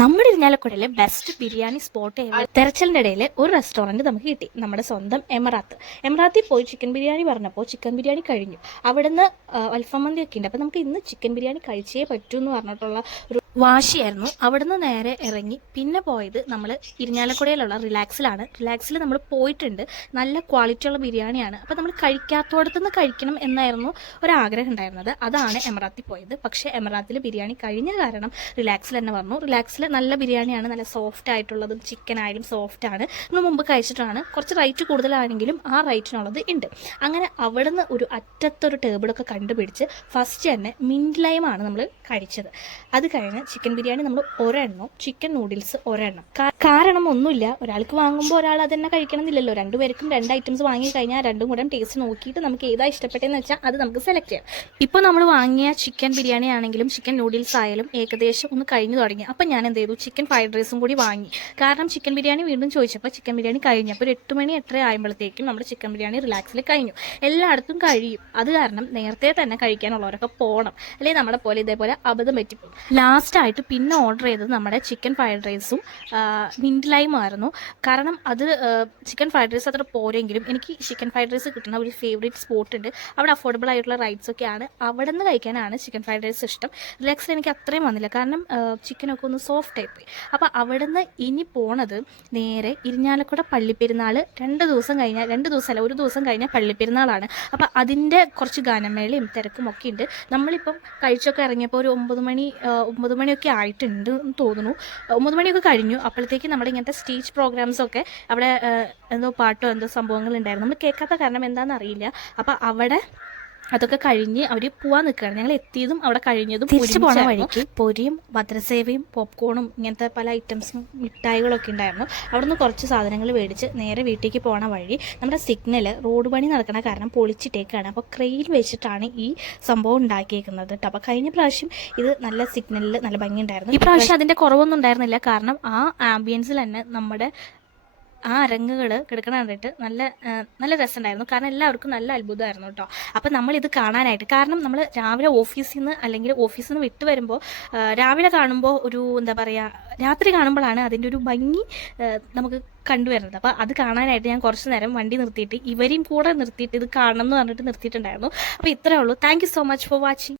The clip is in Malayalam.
നമ്മുടെ ഇരിഞ്ഞാലക്കുടയിലെ ബെസ്റ്റ് ബിരിയാണി സ്പോട്ട് തെരച്ചിലിൻ്റെ ഇടയിൽ ഒരു റെസ്റ്റോറൻറ്റ് നമുക്ക് കിട്ടി. നമ്മുടെ സ്വന്തം എമറാത്തിൽ പോയി ചിക്കൻ ബിരിയാണി പറഞ്ഞപ്പോൾ ചിക്കൻ ബിരിയാണി കഴിഞ്ഞു. അവിടുന്ന് അൽഫാം മന്തി ഒക്കെ ഉണ്ട്. അപ്പോൾ നമുക്ക് ഇന്ന് ചിക്കൻ ബിരിയാണി കഴിച്ചേ പറ്റൂ എന്ന് പറഞ്ഞിട്ടുള്ള ഒരു വാശിയായിരുന്നു. അവിടുന്ന് നേരെ ഇറങ്ങി പിന്നെ പോയത് നമ്മൾ ഇരിഞ്ഞാലക്കുടയിലുള്ള റിലാക്സിൽ നമ്മൾ പോയിട്ടുണ്ട്. നല്ല ക്വാളിറ്റിയുള്ള ബിരിയാണിയാണ്. അപ്പോൾ നമ്മൾ കഴിക്കാത്തോടത്തുനിന്ന് കഴിക്കണം എന്നായിരുന്നു ഒരാഗ്രഹം ഉണ്ടായിരുന്നത്. അതാണ് എമറാത്തിൽ പോയത്. പക്ഷേ എമറാത്തിൽ ബിരിയാണി കഴിഞ്ഞ കാരണം റിലാക്സിൽ തന്നെ പറഞ്ഞു. റിലാക്സിൽ നല്ല ബിരിയാണിയാണ്, നല്ല സോഫ്റ്റ് ആയിട്ടുള്ളതും ചിക്കൻ ആയാലും സോഫ്റ്റാണ്. നമ്മൾ മുമ്പ് കഴിച്ചിട്ടാണ്. കുറച്ച് റേറ്റ് കൂടുതലാണെങ്കിലും ആ റേറ്റിനുള്ളത് ഉണ്ട്. അങ്ങനെ അവിടുന്ന് ഒരു അറ്റത്തൊരു ടേബിളൊക്കെ കണ്ടുപിടിച്ച് ഫസ്റ്റ് തന്നെ മിൻറ്റ് ലൈമാണ് നമ്മൾ കഴിച്ചത്. അത് കഴിഞ്ഞ് ചിക്കൻ ബിരിയാണി നമ്മൾ ഒരെണ്ണം, ചിക്കൻ നൂഡിൽസ് ഒരെണ്ണം. കാരണം ഒന്നുമില്ല, ഒരാൾക്ക് വാങ്ങുമ്പോൾ ഒരാൾ അത് തന്നെ കഴിക്കണം എന്നില്ലല്ലോ. രണ്ടുപേർക്കും രണ്ട് ഐറ്റംസ് വാങ്ങി കഴിഞ്ഞാൽ രണ്ടും കൂടെ ടേസ്റ്റ് നോക്കിയിട്ട് നമുക്ക് ഏതാ ഇഷ്ടപ്പെട്ടതെന്ന് വെച്ചാൽ അത് നമുക്ക് സെലക്ട് ചെയ്യാം. ഇപ്പോൾ നമ്മൾ വാങ്ങിയ ചിക്കൻ ബിരിയാണി ആണെങ്കിലും ചിക്കൻ നൂഡിൽസ് ആയാലും ഏകദേശം ഒന്ന് കഴിഞ്ഞു തുടങ്ങി. അപ്പം ഞാൻ എന്ത് ചെയ്തു, ചിക്കൻ ഫ്രൈഡ് റൈസും കൂടി വാങ്ങി. കാരണം ചിക്കൻ ബിരിയാണി വീണ്ടും ചോദിച്ചപ്പോൾ ചിക്കൻ ബിരിയാണി കഴിഞ്ഞു. അപ്പോൾ ഒരു 8 മണി 8:30 ആകുമ്പോഴത്തേക്കും നമ്മുടെ ചിക്കൻ ബിരിയാണി റിലാക്സിൽ കഴിഞ്ഞു. എല്ലായിടത്തും കഴിയും. അത് കാരണം നേരത്തെ തന്നെ കഴിക്കാനുള്ളവരൊക്കെ പോകണം, അല്ലെങ്കിൽ നമ്മളെ പോലെ ഇതേപോലെ അബദ്ധം പറ്റിപ്പോകും. ലാസ്റ്റായിട്ട് പിന്നെ ഓർഡർ ചെയ്തത് നമ്മുടെ ചിക്കൻ ഫ്രൈഡ് റൈസും മിൻറ്റ് ലൈമും ആയിരുന്നു. കാരണം അത് ചിക്കൻ ഫ്രൈഡ് റൈസ് അത്ര പോരെങ്കിലും എനിക്ക് ചിക്കൻ ഫ്രൈഡ് റൈസ് കിട്ടുന്ന ഒരു ഫേവറേറ്റ് സ്പോട്ട് ഉണ്ട്. അവിടെ അഫോർഡബിൾ ആയിട്ടുള്ള റൈറ്റ്സ് ഒക്കെയാണ്. അവിടെ നിന്ന് കഴിക്കാനാണ് ചിക്കൻ ഫ്രൈഡ് റൈസ് ഇഷ്ടം. റിലാക്സിൽ എനിക്ക് അത്രയും വന്നില്ല, കാരണം ചിക്കനൊക്കെ ഒന്ന് സോഫ്റ്റ് ആയിപ്പോയി. അപ്പോൾ അവിടെ നിന്ന് ഇനി പോണത് നേരെ ഇരിഞ്ഞാലക്കുട പള്ളിപ്പെരുന്നാൾ 2 ദിവസം കഴിഞ്ഞാൽ, 2 ദിവസമല്ല 1 ദിവസം കഴിഞ്ഞാൽ പള്ളിപ്പെരുന്നാളാണ്. അപ്പോൾ അതിൻ്റെ കുറച്ച് ഗാനമേളയും തിരക്കും ഒക്കെ ഉണ്ട്. നമ്മളിപ്പം കഴിച്ചൊക്കെ ഇറങ്ങിയപ്പോൾ ഒരു 9 മണിയൊക്കെ ആയിട്ടുണ്ട് എന്ന് തോന്നുന്നു. 9 മണിയൊക്കെ കഴിഞ്ഞു. അപ്പോഴത്തേക്ക് നമ്മുടെ ഇങ്ങനത്തെ സ്റ്റേജ് പ്രോഗ്രാംസൊക്കെ അവിടെ എന്തോ പാട്ടോ എന്തോ സംഭവങ്ങളുണ്ടായിരുന്നു. നമ്മൾ കേൾക്കാത്ത കാരണം എന്താണെന്ന് അറിയില്ല. അപ്പോൾ അവിടെ അതൊക്കെ കഴിഞ്ഞ് അവർ പോകാൻ നിൽക്കുകയാണ്. ഞങ്ങൾ എത്തിയതും അവിടെ കഴിഞ്ഞതും തിരിച്ചു പോണ വഴിക്ക് പൊരിയും ഭദ്രസേവയും പോപ്കോണും ഇങ്ങനത്തെ പല ഐറ്റംസും മിഠായികളൊക്കെ ഉണ്ടായിരുന്നു. അവിടെ നിന്ന് കുറച്ച് സാധനങ്ങൾ മേടിച്ച് നേരെ വീട്ടിലേക്ക് പോണ വഴി നമ്മുടെ സിഗ്നൽ റോഡ് പണി നടക്കണ കാരണം പൊളിച്ചിട്ടേക്കാണ്. അപ്പോൾ ക്രെയിൽ വെച്ചിട്ടാണ് ഈ സംഭവം ഉണ്ടാക്കിയേക്കുന്നത് കേട്ടോ. അപ്പോൾ കഴിഞ്ഞ പ്രാവശ്യം ഇത് നല്ല സിഗ്നലിൽ നല്ല ഭംഗി ഉണ്ടായിരുന്നു. ഈ പ്രാവശ്യം അതിൻ്റെ കുറവൊന്നും ഉണ്ടായിരുന്നില്ല. കാരണം ആ ആംബിയൻസിൽ തന്നെ നമ്മുടെ ആ അരങ്ങുകൾ കിടക്കണ കണ്ടിട്ട് നല്ല രസമുണ്ടായിരുന്നു. കാരണം എല്ലാവർക്കും നല്ല അത്ഭുതമായിരുന്നു കേട്ടോ. അപ്പം നമ്മളിത് കാണാനായിട്ട്, കാരണം നമ്മൾ രാവിലെ ഓഫീസിൽ നിന്ന് വിട്ട് വരുമ്പോൾ രാവിലെ കാണുമ്പോൾ ഒരു എന്താ പറയുക, രാത്രി കാണുമ്പോഴാണ് അതിൻ്റെ ഒരു ഭംഗി നമുക്ക് കണ്ടുവരുന്നത്. അപ്പോൾ അത് കാണാനായിട്ട് ഞാൻ കുറച്ച് നേരം വണ്ടി നിർത്തിയിട്ട് ഇവരെയും കൂടെ നിർത്തിയിട്ട് ഇത് കാണണം എന്ന് പറഞ്ഞിട്ട് നിർത്തിയിട്ടുണ്ടായിരുന്നു. അപ്പോൾ ഇത്രയേ ഉള്ളൂ. Thank you so much for watching.